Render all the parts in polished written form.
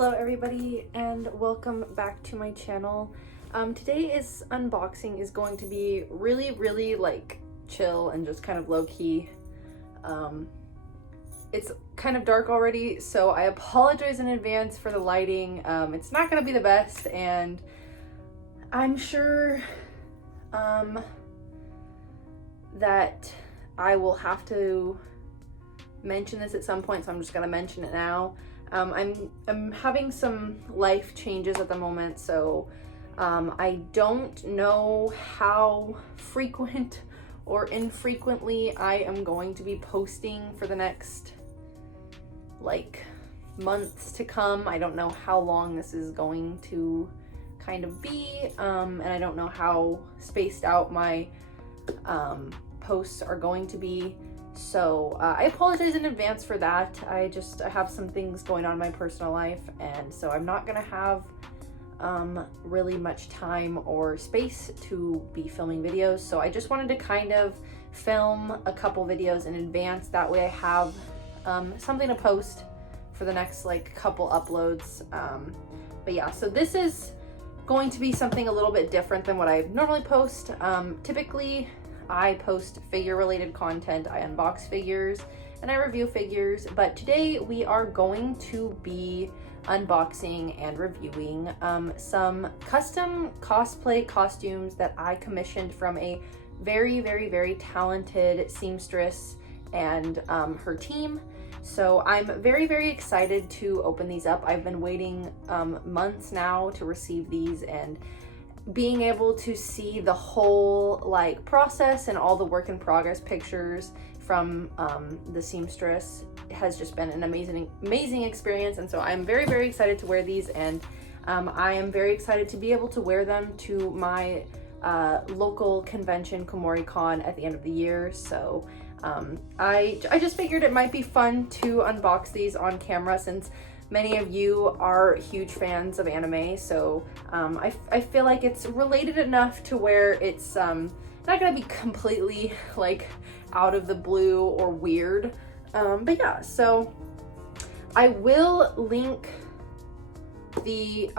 Hello everybody and welcome back to my channel. Today's unboxing is going to be really like chill and just kind of low-key. It's kind of dark already, so I apologize in advance for the lighting. It's not gonna be the best, and I'm sure that I will have to mention this at some point, so I'm just gonna mention it now. I'm having some life changes at the moment, so I don't know how frequent or infrequently I am going to be posting for the next like months to come. I don't know how long this is going to kind of be, and I don't know how spaced out my posts are going to be. So I apologize in advance for that. I have some things going on in my personal life, and so I'm not gonna have really much time or space to be filming videos. So I just wanted to kind of film a couple videos in advance. That way I have something to post for the next like couple uploads. But yeah, so this is going to be something a little bit different than what I normally post. Typically I post figure related content, I unbox figures, and I review figures, but today we are going to be unboxing and reviewing some custom cosplay costumes that I commissioned from a very talented seamstress and her team. So I'm very excited to open these up. I've been waiting months now to receive these, and being able to see the whole like process and all the work in progress pictures from the seamstress has just been an amazing experience. And so I'm very excited to wear these, and I am very excited to be able to wear them to my local convention, KomoriCon, at the end of the year. So I just figured it might be fun to unbox these on camera, since many of you are huge fans of anime, so I feel like it's related enough to where it's not gonna be completely like out of the blue or weird. But yeah, so I will link the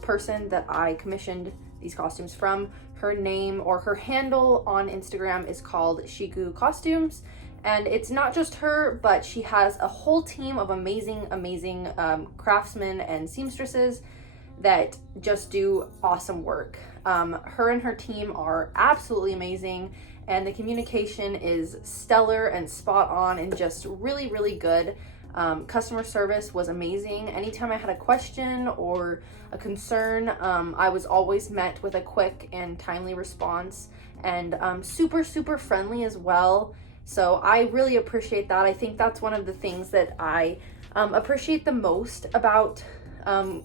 person that I commissioned these costumes from. Her name or her handle on Instagram is called Shiku Costumes. And it's not just her, but she has a whole team of amazing craftsmen and seamstresses that just do awesome work. Her and her team are absolutely amazing, and the communication is stellar and spot on and just really good. Customer service was amazing. Anytime I had a question or a concern, I was always met with a quick and timely response, and super friendly as well. So I really appreciate that. I think that's one of the things that I appreciate the most about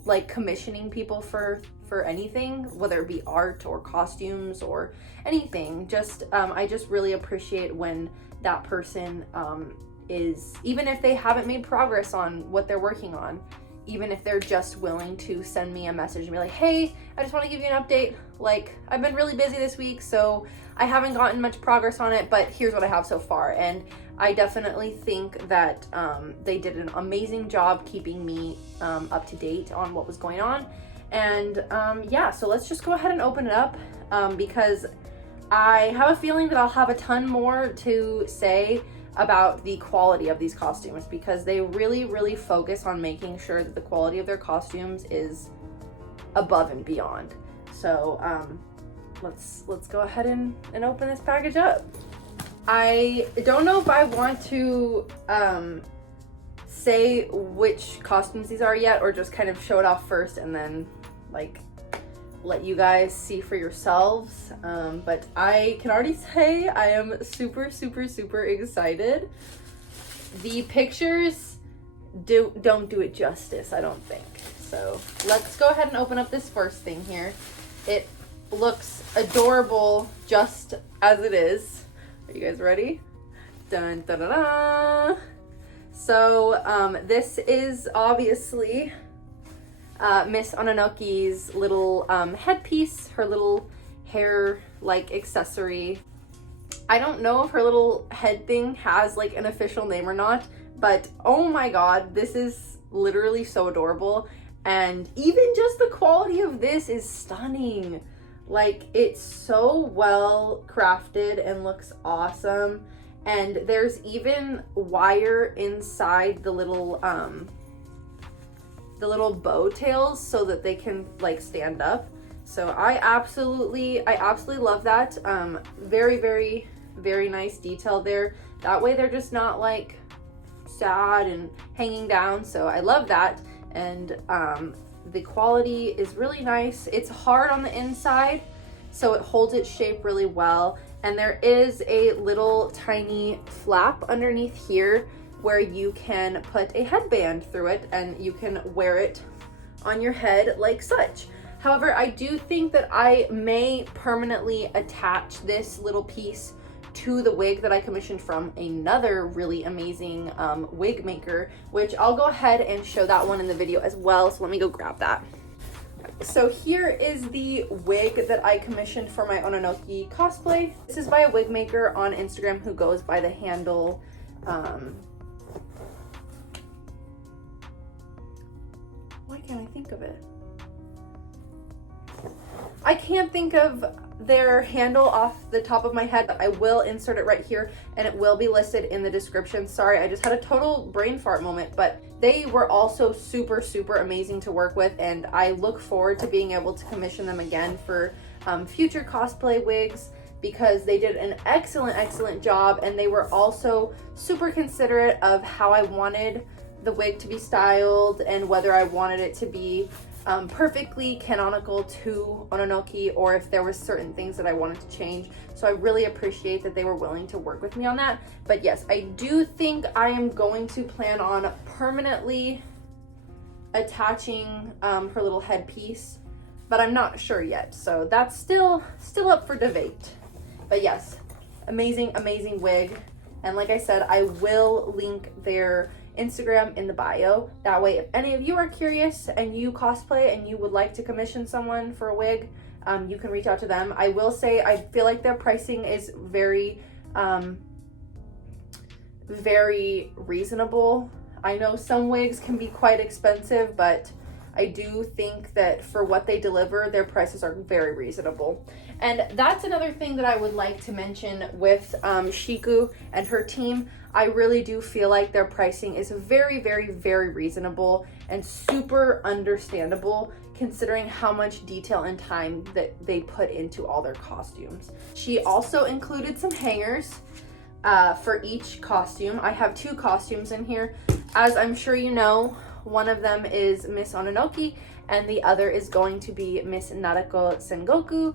like commissioning people for anything, whether it be art or costumes or anything. Just I just really appreciate when that person is, even if they haven't made progress on what they're working on, even if they're just willing to send me a message and be like, hey, I just want to give you an update. Like, I've been really busy this week, so I haven't gotten much progress on it, but here's what I have so far. And I definitely think that they did an amazing job keeping me up to date on what was going on. And yeah, so let's just go ahead and open it up, because I have a feeling that I'll have a ton more to say about the quality of these costumes, because they really focus on making sure that the quality of their costumes is above and beyond. So let's go ahead and open this package up. I don't know if I want to say which costumes these are yet, or just kind of show it off first and then like let you guys see for yourselves. But I can already say I am super excited. The pictures don't do it justice, I don't think. So let's go ahead and open up this first thing here. It looks adorable just as it is. Are you guys ready? Dun da da da. So this is obviously Miss Ononoki's little headpiece, her little hair like accessory. I don't know if her little head thing has like an official name or not, but oh my god, this is literally so adorable. And even just the quality of this is stunning. Like, it's so well crafted and looks awesome. And there's even wire inside the little bow tails so that they can like stand up. So I absolutely love that. Very, very, very nice detail there. That way they're just not like sad and hanging down. So I love that. And the quality is really nice. It's hard on the inside, so it holds its shape really well. And there is a little tiny flap underneath here where you can put a headband through it and you can wear it on your head like such. However, I do think that I may permanently attach this little piece to the wig that I commissioned from another really amazing wig maker, which I'll go ahead and show that one in the video as well. So let me go grab that. So here is the wig that I commissioned for my Ononoki cosplay. This is by a wig maker on Instagram who goes by the handle, why can't I think of it? I can't think of their handle off the top of my head, but I will insert it right here and it will be listed in the description. Sorry, I just had a total brain fart moment, but they were also super, super amazing to work with, and I look forward to being able to commission them again for future cosplay wigs, because they did an excellent, excellent job, and they were also super considerate of how I wanted the wig to be styled and whether I wanted it to be perfectly canonical to Ononoki, or if there were certain things that I wanted to change. So I really appreciate that they were willing to work with me on that. But yes, I do think I am going to plan on permanently attaching her little headpiece, but I'm not sure yet. So that's still up for debate. But yes, amazing, amazing wig. And like I said, I will link their Instagram in the bio. That way, if any of you are curious and you cosplay and you would like to commission someone for a wig, you can reach out to them. I will say, I feel like their pricing is very, very reasonable. I know some wigs can be quite expensive, but I do think that for what they deliver, their prices are very reasonable. And that's another thing that I would like to mention with Shiku and her team. I really do feel like their pricing is very, very, very reasonable and super understandable, considering how much detail and time that they put into all their costumes. She also included some hangers for each costume. I have 2 costumes in here. As I'm sure you know, one of them is Miss Ononoki and the other is going to be Miss Narako Sengoku.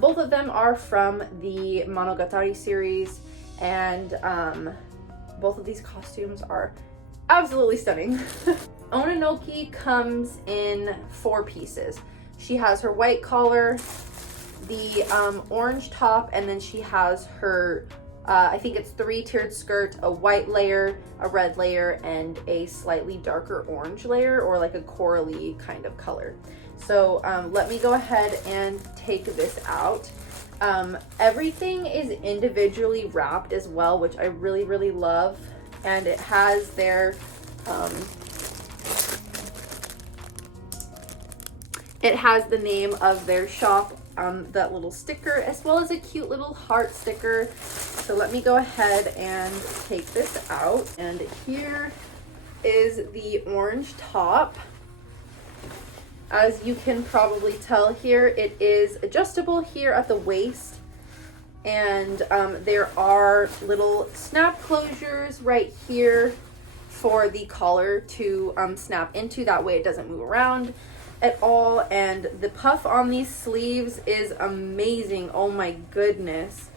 Both of them are from the Monogatari series, and both of these costumes are absolutely stunning. Ononoki comes in 4 pieces. She has her white collar, the orange top, and then she has her I think it's 3-tiered skirt, a white layer, a red layer, and a slightly darker orange layer, or like a corally kind of color. So let me go ahead and take this out. Everything is individually wrapped as well, which I really, really love. And it has their, it has the name of their shop on that little sticker, as well as a cute little heart sticker. So let me go ahead and take this out. And here is the orange top. As you can probably tell here, it is adjustable here at the waist. And there are little snap closures right here for the collar to snap into. That way it doesn't move around at all. And the puff on these sleeves is amazing. Oh my goodness.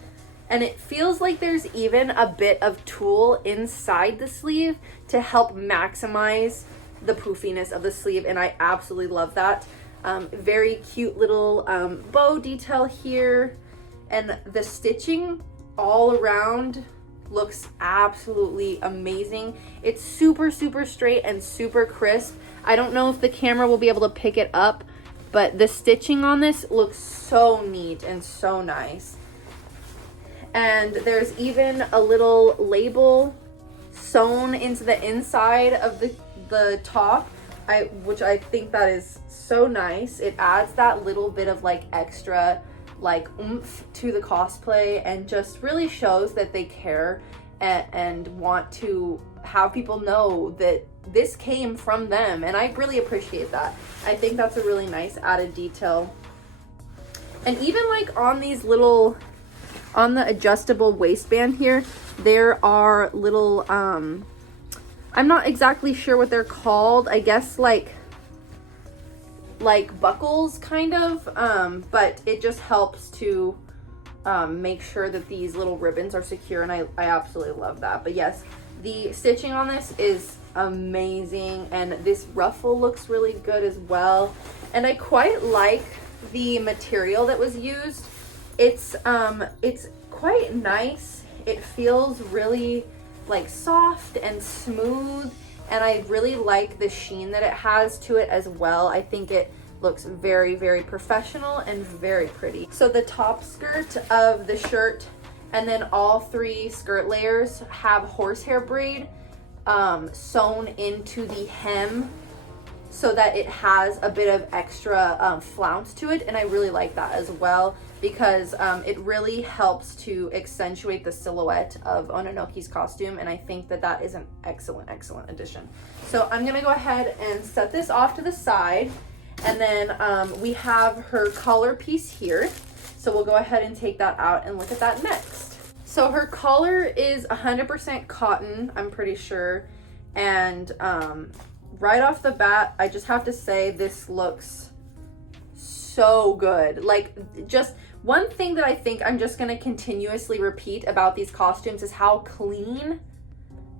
And it feels like there's even a bit of tulle inside the sleeve to help maximize the poofiness of the sleeve, and I absolutely love that. Very cute little bow detail here, and the stitching all around looks absolutely amazing. It's super, super straight and super crisp. I don't know if the camera will be able to pick it up, but the stitching on this looks so neat and so nice. And there's even a little label sewn into the inside of the the top, which I think that is so nice. It adds that little bit of like extra like oomph to the cosplay and just really shows that they care and want to have people know that this came from them, and I really appreciate that. I think that's a really nice added detail. And even like on these little, on the adjustable waistband here, there are little I'm not exactly sure what they're called. I guess like buckles kind of, but it just helps to make sure that these little ribbons are secure, and I absolutely love that. But yes, the stitching on this is amazing, and this ruffle looks really good as well. And I quite like the material that was used. It's quite nice. It feels really like soft and smooth, and I really like the sheen that it has to it as well. I think it looks very, very professional and very pretty. So the top skirt of the shirt and then all 3 skirt layers have horsehair braid sewn into the hem so that it has a bit of extra flounce to it, and I really like that as well because it really helps to accentuate the silhouette of Ononoki's costume, and I think that that is an excellent addition. So I'm gonna go ahead and set this off to the side, and then we have her collar piece here, so we'll go ahead and take that out and look at that next. So her collar is 100% cotton, I'm pretty sure, and right off the bat, I just have to say this looks so good. Like, just one thing that I think I'm just gonna continuously repeat about these costumes is how clean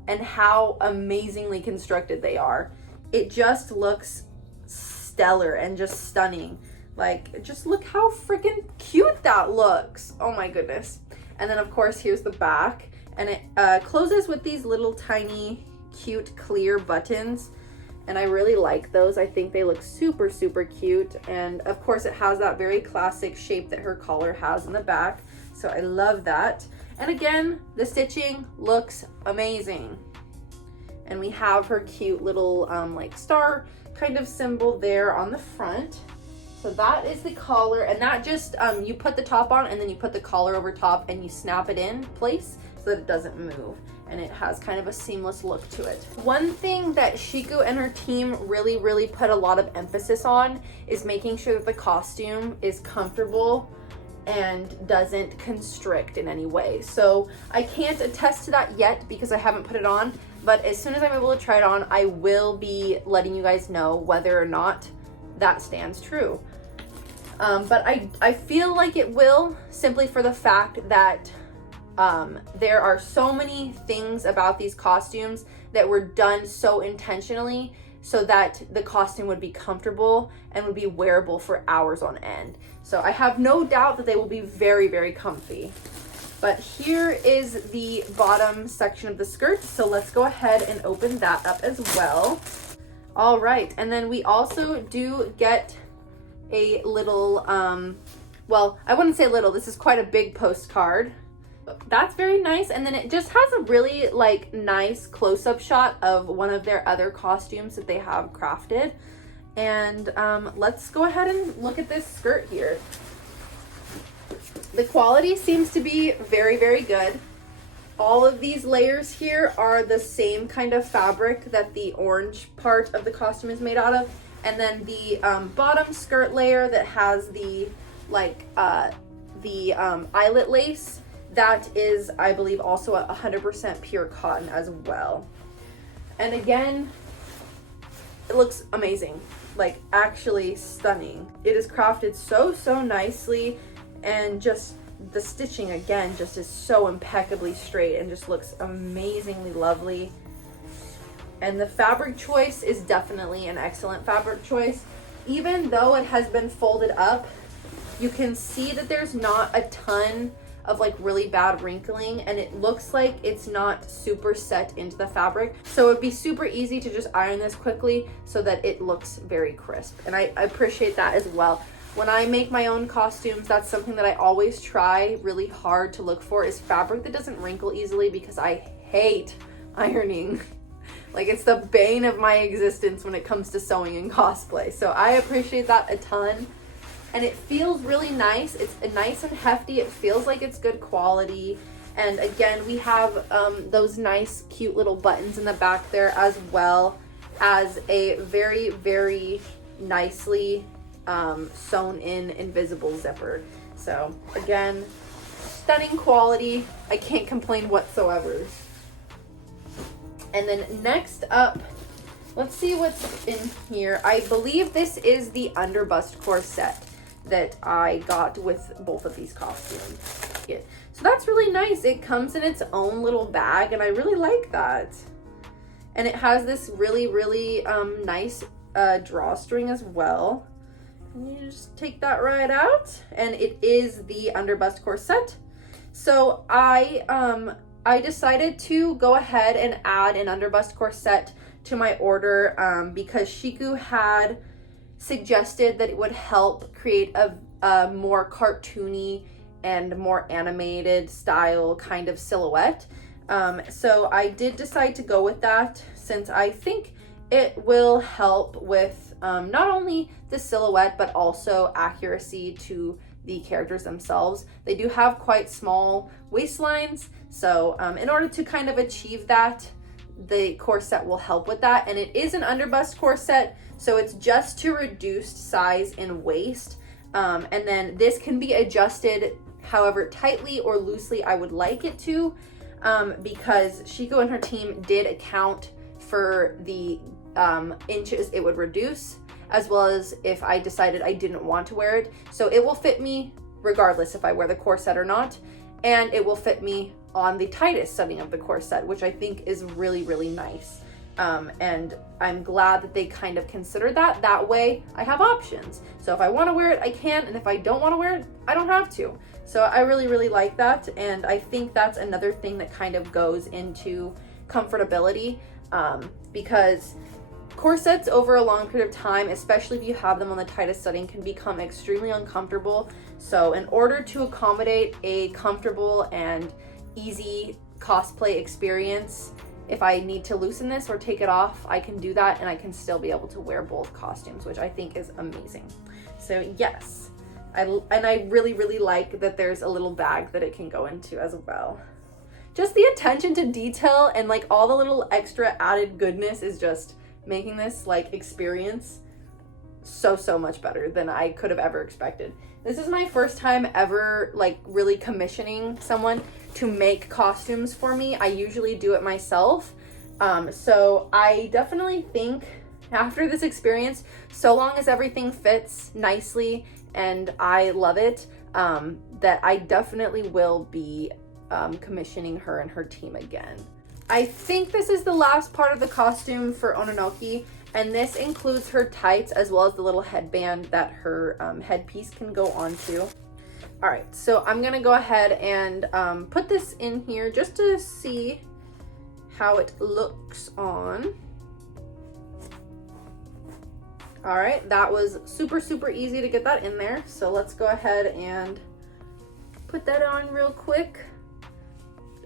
and how amazingly constructed they are. It just looks stellar and just stunning. Like, just look how freaking cute that looks. Oh my goodness. And then of course, here's the back, and it closes with these little tiny, cute, clear buttons. And I really like those. I think they look super cute. And of course it has that very classic shape that her collar has in the back. So I love that. And again, the stitching looks amazing. And we have her cute little like star kind of symbol there on the front. So that is the collar, and that just, you put the top on and then you put the collar over top and you snap it in place so that it doesn't move. And it has kind of a seamless look to it. One thing that Shiku and her team really put a lot of emphasis on is making sure that the costume is comfortable and doesn't constrict in any way. So I can't attest to that yet because I haven't put it on, but as soon as I'm able to try it on, I will be letting you guys know whether or not that stands true. But I feel like it will, simply for the fact that there are so many things about these costumes that were done so intentionally so that the costume would be comfortable and would be wearable for hours on end. So I have no doubt that they will be very comfy. But here is the bottom section of the skirt, so let's go ahead and open that up as well. All right, and then we also do get a little, well, I wouldn't say little, this is quite a big postcard. That's very nice, and then it just has a really like nice close-up shot of one of their other costumes that they have crafted. And let's go ahead and look at this skirt here. The quality seems to be very good. All of these layers here are the same kind of fabric that the orange part of the costume is made out of. And then the bottom skirt layer that has the like eyelet lace, that is, I believe, also 100% pure cotton as well. And again, it looks amazing, like actually stunning. It is crafted so nicely, and just the stitching again just is so impeccably straight and just looks amazingly lovely. And the fabric choice is definitely an excellent fabric choice. Even though it has been folded up, you can see that there's not a ton of like really bad wrinkling, and it looks like it's not super set into the fabric. So it'd be super easy to just iron this quickly so that it looks very crisp. And I appreciate that as well. When I make my own costumes, that's something that I always try really hard to look for, is fabric that doesn't wrinkle easily, because I hate ironing. Like, it's the bane of my existence when it comes to sewing and cosplay. So I appreciate that a ton. And it feels really nice. It's nice and hefty. It feels like it's good quality. And again, we have those nice, cute little buttons in the back there, as well as a very, very nicely sewn in invisible zipper. So again, stunning quality. I can't complain whatsoever. And then next up, let's see what's in here. I believe this is the underbust corset that I got with both of these costumes. Yeah. So that's really nice. It comes in its own little bag, and I really like that. And it has this really, really nice drawstring as well. And you just take that right out, and it is the underbust corset. So I decided to go ahead and add an underbust corset to my order because Shiku had suggested that it would help create a more cartoony and more animated style kind of silhouette. So I did decide to go with that, since I think it will help with not only the silhouette but also accuracy to the characters themselves. They do have quite small waistlines, so in order to kind of achieve that, the corset will help with that. And it is an underbust corset, so it's just to reduced size in waist. And then this can be adjusted however tightly or loosely I would like it to, because Shiku and her team did account for the inches it would reduce, as well as if I decided I didn't want to wear it. So it will fit me regardless if I wear the corset or not, and it will fit me on the tightest setting of the corset, which I think is really, really nice. And I'm glad that they kind of considered that. That way I have options. So if I want to wear it, I can, and if I don't want to wear it, I don't have to. So I really, really like that, and I think that's another thing that kind of goes into comfortability, because corsets over a long period of time, especially if you have them on the tightest setting, can become extremely uncomfortable. So in order to accommodate a comfortable and easy cosplay experience, if I need to loosen this or take it off, I can do that, and I can still be able to wear both costumes, which I think is amazing. So yes, I really, really like that there's a little bag that it can go into as well. Just the attention to detail and like all the little extra added goodness is just making this like experience so much better than I could have ever expected. This is my first time ever like really commissioning someone to make costumes for me. I usually do it myself. So I definitely think after this experience, so long as everything fits nicely and I love it, that I definitely will be commissioning her and her team again. I think this is the last part of the costume for Ononoki, and this includes her tights as well as the little headband that her headpiece can go onto. All right, so I'm gonna go ahead and put this in here just to see how it looks on. All right, that was super easy to get that in there. So let's go ahead and put that on real quick.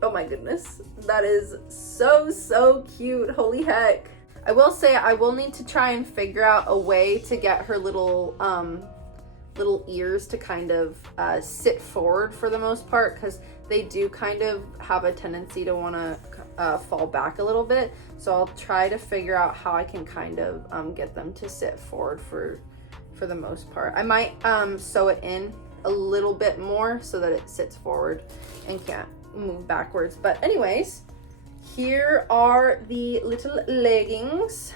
Oh my goodness, that is so cute, holy heck. I will say I will need to try and figure out a way to get her little ears to kind of sit forward for the most part, because they do kind of have a tendency to want to fall back a little bit. So I'll try to figure out how I can kind of get them to sit forward for the most part. I might sew it in a little bit more so that it sits forward and can't move backwards. But anyways, here are the little leggings,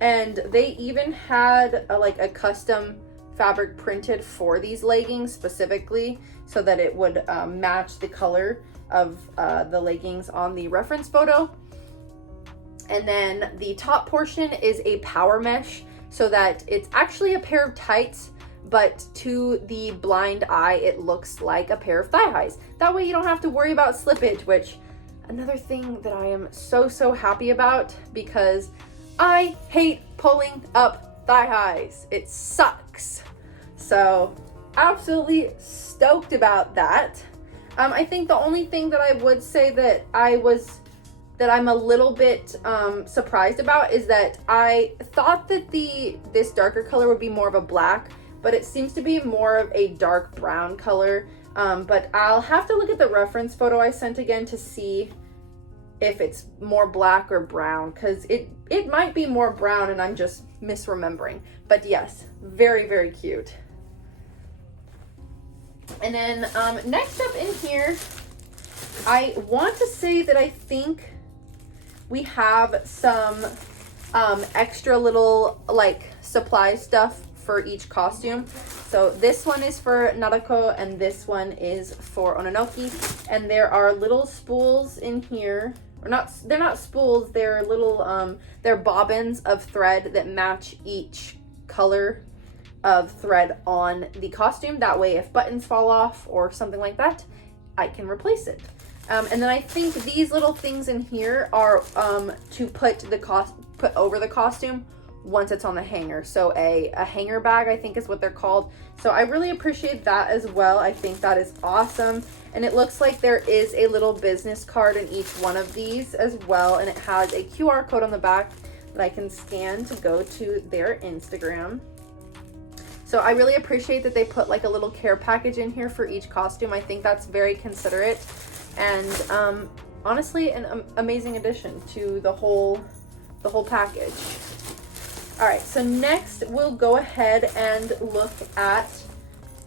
and they even had a custom fabric printed for these leggings specifically so that it would match the color of the leggings on the reference photo. And then the top portion is a power mesh, so that it's actually a pair of tights, but to the blind eye, it looks like a pair of thigh highs. That way you don't have to worry about slippage, which another thing that I am so happy about, because I hate pulling up thigh highs. It sucks. So absolutely stoked about that. I think the only thing that I would say that I was that I'm a little bit surprised about is that I thought that this darker color would be more of a black, but it seems to be more of a dark brown color. But I'll have to look at the reference photo I sent again to see if it's more black or brown, because it might be more brown and I'm just misremembering. But yes, very, very cute. And then next up in here, I want to say that I think we have some extra little like supply stuff for each costume. So this one is for Nadako and this one is for Ononoki. And there are little spools in here. Or not, they're not spools, they're little, they're bobbins of thread that match each color of thread on the costume. That way if buttons fall off or something like that, I can replace it. And then I think these little things in here are to put over the costume once it's on the hanger. So a hanger bag, I think is what they're called. So I really appreciate that as well. I think that is awesome. And it looks like there is a little business card in each one of these as well. And it has a QR code on the back that I can scan to go to their Instagram. So I really appreciate that they put like a little care package in here for each costume. I think that's very considerate. And honestly, an amazing addition to the whole package. All right, so next we'll go ahead and look at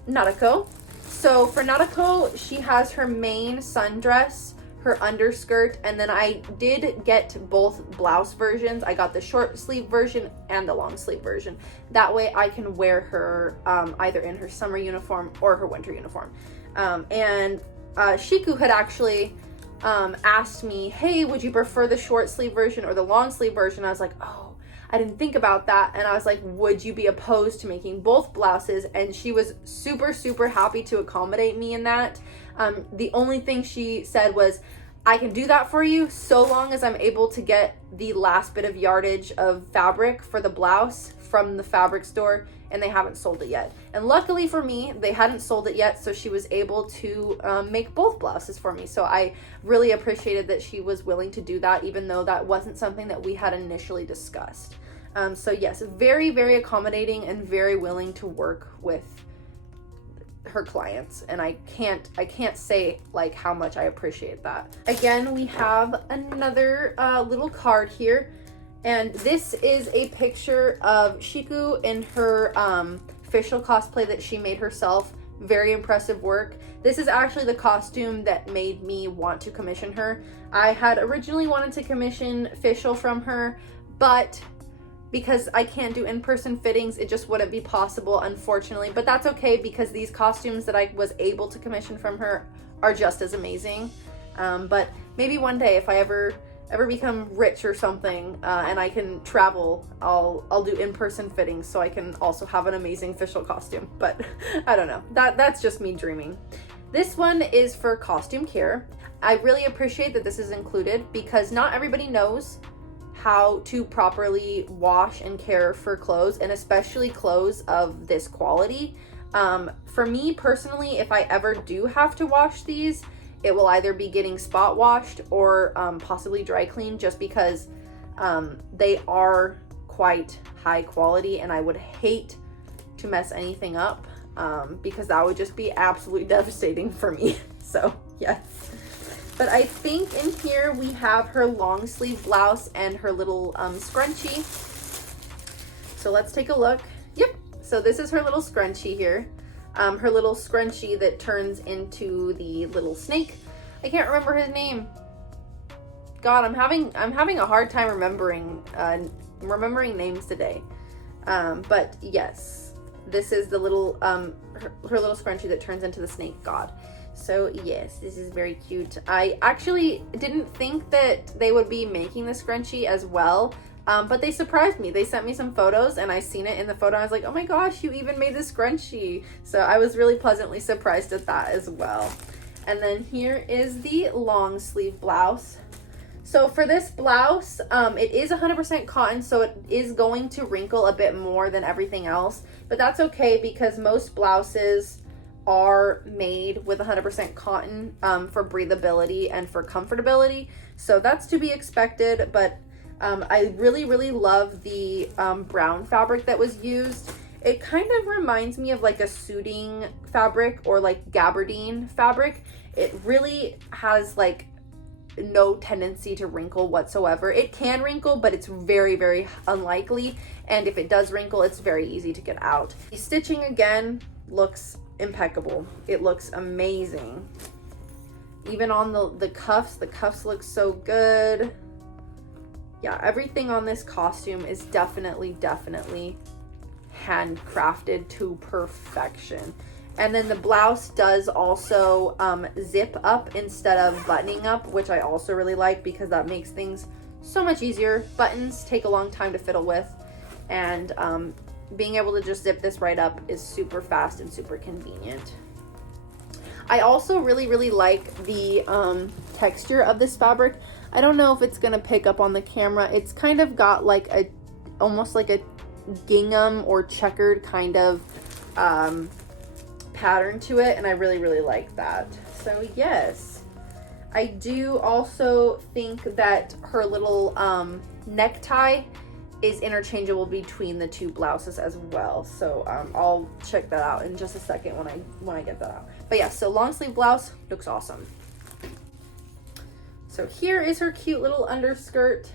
Nadako. So for Nadako, she has her main sundress, her underskirt, and then I did get both blouse versions. I got the short sleeve version and the long sleeve version. That way I can wear her either in her summer uniform or her winter uniform. Shiku had actually asked me, hey, would you prefer the short sleeve version or the long sleeve version? I was like, oh, I didn't think about that. And I was like, would you be opposed to making both blouses? And she was super, super happy to accommodate me in that. The only thing she said was, I can do that for you so long as I'm able to get the last bit of yardage of fabric for the blouse from the fabric store, and they haven't sold it yet. And luckily for me, they hadn't sold it yet, so she was able to make both blouses for me. So I really appreciated that she was willing to do that, even though that wasn't something that we had initially discussed. So yes, very, very accommodating and very willing to work with her clients, and I can't say like how much I appreciate that. Again, we have another little card here, and this is a picture of Shiku in her official cosplay that she made herself. Very impressive work. This is actually the costume that made me want to commission her. I had originally wanted to commission official from her, but because I can't do in-person fittings, it just wouldn't be possible, unfortunately. But that's okay, because these costumes that I was able to commission from her are just as amazing. But maybe one day, if I ever become rich or something, and I can travel, I'll do in-person fittings so I can also have an amazing official costume. But I don't know. That's just me dreaming. This one is for costume care. I really appreciate that this is included, because not everybody knows how to properly wash and care for clothes, and especially clothes of this quality. For me personally, if I ever do have to wash these, it will either be getting spot washed or possibly dry cleaned, just because they are quite high quality, and I would hate to mess anything up because that would just be absolutely devastating for me. So yes. But I think in here we have her long sleeve blouse and her little scrunchie. So let's take a look. Yep, so this is her little scrunchie here. Her little scrunchie that turns into the little snake. I can't remember his name. God, I'm having a hard time remembering names today. But yes, this is the little her little scrunchie that turns into the snake god. So yes, this is very cute. I actually didn't think that they would be making the scrunchie as well, but they surprised me. They sent me some photos and I seen it in the photo. I was like, oh my gosh, you even made the scrunchie. So I was really pleasantly surprised at that as well. And then here is the long sleeve blouse. So for this blouse, it is 100% cotton, so it is going to wrinkle a bit more than everything else, but that's okay because most blouses are made with 100% cotton for breathability and for comfortability. So that's to be expected, but I really love the brown fabric that was used. It kind of reminds me of like a suiting fabric or like gabardine fabric. It really has like no tendency to wrinkle whatsoever. It can wrinkle, but it's very unlikely, and if it does wrinkle, it's very easy to get out. The stitching again looks impeccable. It looks amazing. Even on the cuffs look so good. Yeah, everything on this costume is definitely handcrafted to perfection. And then the blouse does also zip up instead of buttoning up, which I also really like because that makes things so much easier. Buttons take a long time to fiddle with, and being able to just zip this right up is super fast and super convenient. I also really like the texture of this fabric. I don't know if it's gonna pick up on the camera. It's kind of got like almost like a gingham or checkered kind of pattern to it, and I really like that. So yes, I do also think that her little necktie is interchangeable between the two blouses as well. So I'll check that out in just a second when I get that out. But yeah, so long sleeve blouse looks awesome. So here is her cute little underskirt.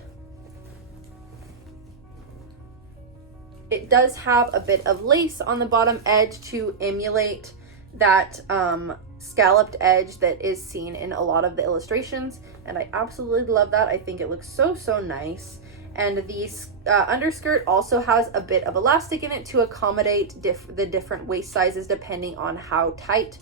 It does have a bit of lace on the bottom edge to emulate that scalloped edge that is seen in a lot of the illustrations, and I absolutely love that. I think it looks so nice. And the underskirt also has a bit of elastic in it to accommodate the different waist sizes depending on how tight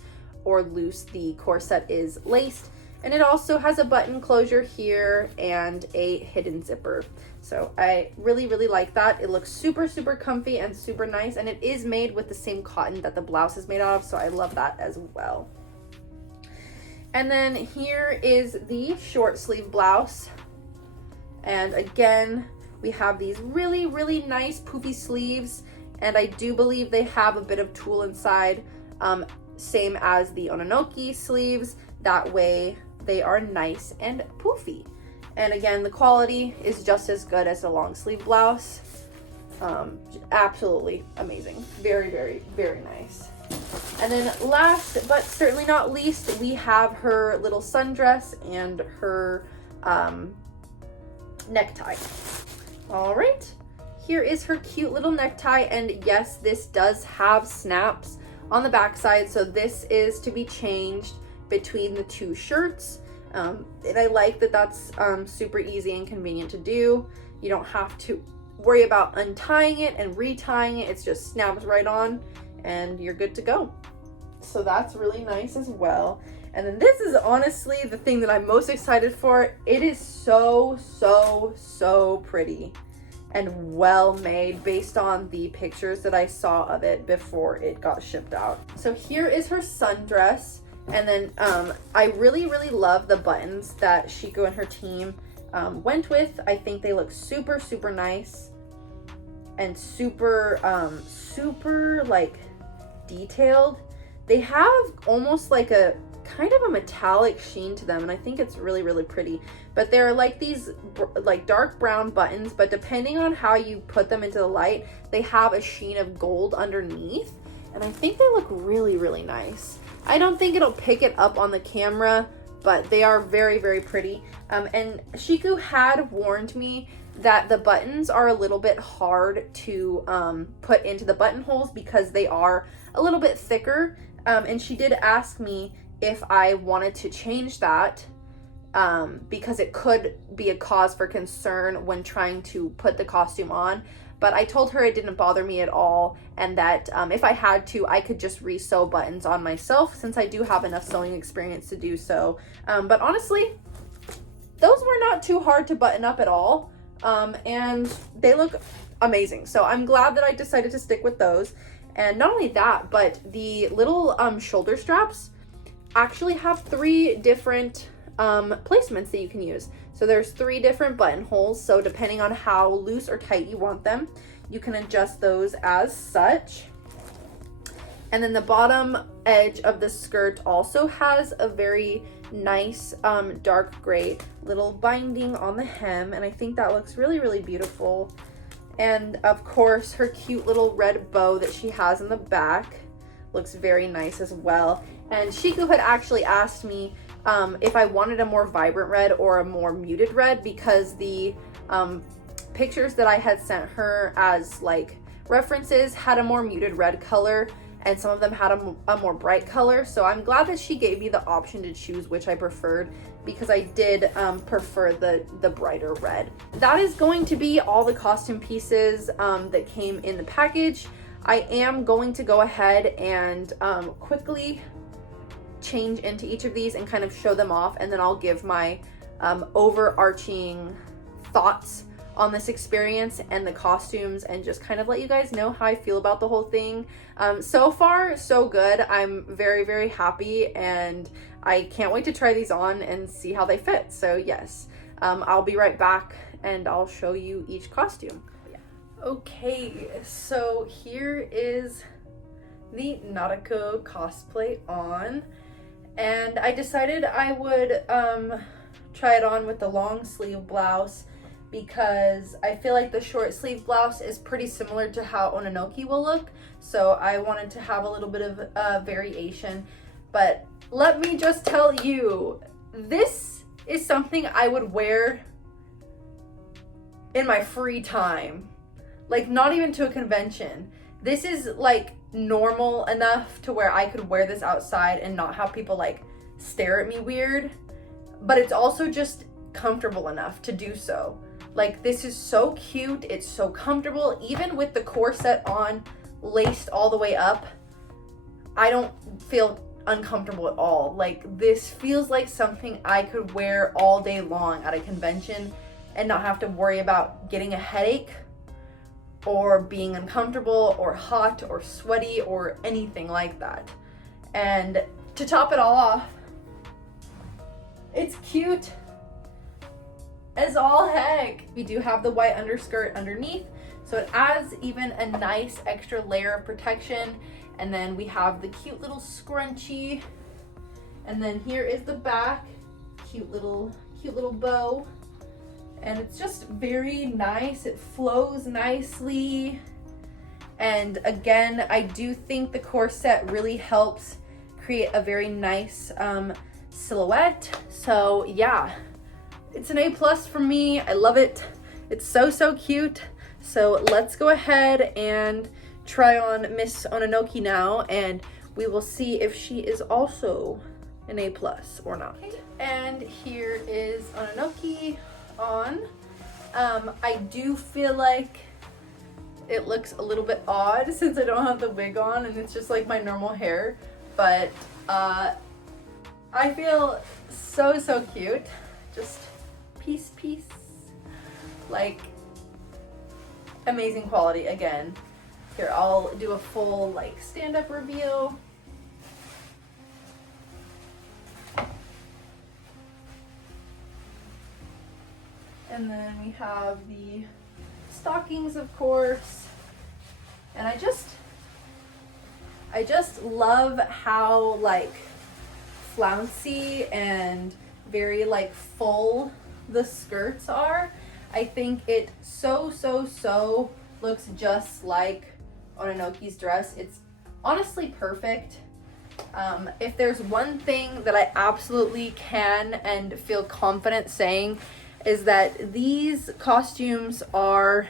or loose the corset is laced. And it also has a button closure here and a hidden zipper. So I really like that. It looks super comfy and super nice, and it is made with the same cotton that the blouse is made out of, so I love that as well. And then here is the short sleeve blouse. And again, we have these really nice poofy sleeves, and I do believe they have a bit of tulle inside, same as the Ononoki sleeves. That way they are nice and poofy. And again, the quality is just as good as a long sleeve blouse. Absolutely amazing. Very nice. And then last but certainly not least, we have her little sundress and her necktie. All right, here is her cute little necktie, and yes, this does have snaps on the back side, so this is to be changed between the two shirts. And I like that that's super easy and convenient to do. You don't have to worry about untying it and retying it. It's just snaps right on and you're good to go. So that's really nice as well. And then this is honestly the thing that I'm most excited for. It is so pretty and well made based on the pictures that I saw of it before it got shipped out. So here is her sundress. And then I really love the buttons that Shiku and her team went with. I think they look super nice and super like detailed. They have almost like a kind of a metallic sheen to them, and I think it's really pretty. But they're like these like dark brown buttons, but depending on how you put them into the light, they have a sheen of gold underneath, and I think they look really nice. I don't think it'll pick it up on the camera, but they are very pretty. And Shiku had warned me that the buttons are a little bit hard to put into the buttonholes because they are a little bit thicker. And she did ask me if I wanted to change that because it could be a cause for concern when trying to put the costume on. But I told her it didn't bother me at all, and that if I had to, I could just re-sew buttons on myself since I do have enough sewing experience to do so. But honestly, those were not too hard to button up at all, and they look amazing. So I'm glad that I decided to stick with those. And not only that, but the little shoulder straps actually have 3 different placements that you can use. So there's 3 different buttonholes, so depending on how loose or tight you want them, you can adjust those as such. And then the bottom edge of the skirt also has a very nice dark gray little binding on the hem, and I think that looks really, really beautiful. And of course her cute little red bow that she has in the back looks very nice as well. And Shiku had actually asked me if I wanted a more vibrant red or a more muted red, because the pictures that I had sent her as like references had a more muted red color, and some of them had a more bright color. So I'm glad that she gave me the option to choose which I preferred, because I did prefer the brighter red. That is going to be all the costume pieces that came in the package. I am going to go ahead and quickly change into each of these and kind of show them off, and then I'll give my overarching thoughts on this experience and the costumes, and just kind of let you guys know how I feel about the whole thing. So far, so good. I'm very, very happy, and I can't wait to try these on and see how they fit. So yes, I'll be right back and I'll show you each costume. Okay, so here is the Naruto cosplay on, and I decided I would try it on with the long sleeve blouse, because I feel like the short sleeve blouse is pretty similar to how Ononoki will look. So I wanted to have a little bit of variation. But let me just tell you, this is something I would wear in my free time. Like, not even to a convention. This is like normal enough to where I could wear this outside and not have people like stare at me weird. But it's also just comfortable enough to do so. Like, this is so cute, it's so comfortable. Even with the corset on, laced all the way up, I don't feel uncomfortable at all. Like, this feels like something I could wear all day long at a convention and not have to worry about getting a headache or being uncomfortable or hot or sweaty or anything like that. And to top it all off, it's cute as all heck. We do have the white underskirt underneath, so it adds even a nice extra layer of protection. And then we have the cute little scrunchie, and then here is the back, cute little bow, and it's just very nice. It flows nicely, and again, I do think the corset really helps create a very nice silhouette. So yeah, it's an A+ for me. I love it. It's so cute. So let's go ahead and try on Miss Ononoki now, and we will see if she is also an A+ or not. Okay. And here is Ononoki on. I do feel like it looks a little bit odd since I don't have the wig on and it's just like my normal hair, but I feel so cute. Just piece, like amazing quality again. Here, I'll do a full like stand-up review. And then we have the stockings, of course. And I just love how like flouncy and very like full the skirts are. I think it so looks just like Ononoki's dress. It's honestly perfect. If there's one thing that I absolutely can and feel confident saying, is that these costumes are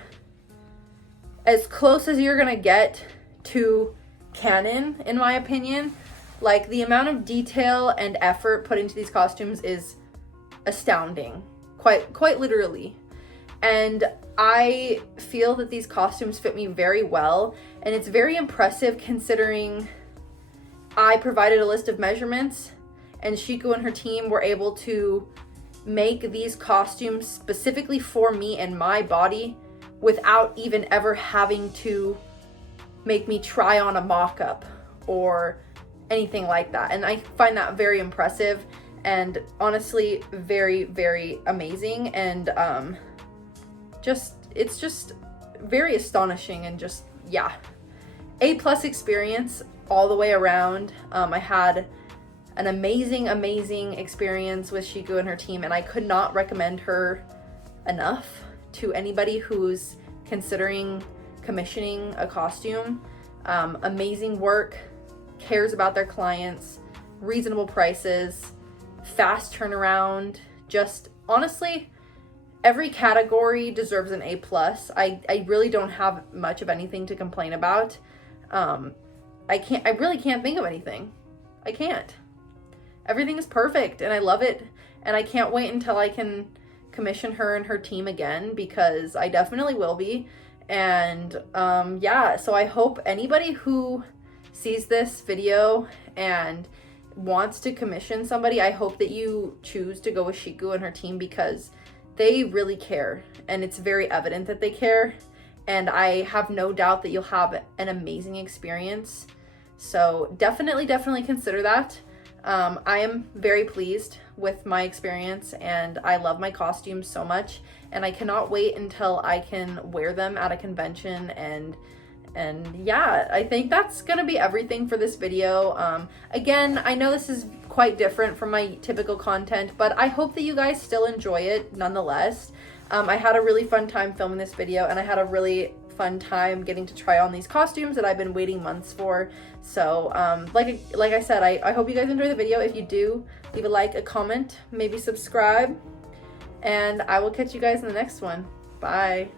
as close as you're gonna get to canon, in my opinion. Like, the amount of detail and effort put into these costumes is astounding, quite literally. And I feel that these costumes fit me very well, and it's very impressive considering I provided a list of measurements and Shiku and her team were able to make these costumes specifically for me and my body without even ever having to make me try on a mock-up or anything like that. And I find that very impressive and honestly very amazing, and it's just very astonishing, and just, yeah, A+ experience all the way around. I had an amazing, amazing experience with Shiku and her team, and I could not recommend her enough to anybody who's considering commissioning a costume. Amazing work, cares about their clients, reasonable prices, fast turnaround. Just honestly, every category deserves an A+. I really don't have much of anything to complain about. I really can't think of anything. I can't. Everything is perfect and I love it, and I can't wait until I can commission her and her team again, because I definitely will be. And yeah, so I hope anybody who sees this video and wants to commission somebody, I hope that you choose to go with Shiku and her team, because they really care, and it's very evident that they care, and I have no doubt that you'll have an amazing experience. So definitely consider that. I am very pleased with my experience, and I love my costumes so much, and I cannot wait until I can wear them at a convention. And yeah, I think that's gonna be everything for this video. Again, I know this is quite different from my typical content, but I hope that you guys still enjoy it nonetheless. I had a really fun time filming this video, and I had a really fun time getting to try on these costumes that I've been waiting months for. So like I said, I hope you guys enjoy the video. If you do, leave a like, a comment, maybe subscribe, and I will catch you guys in the next one. Bye.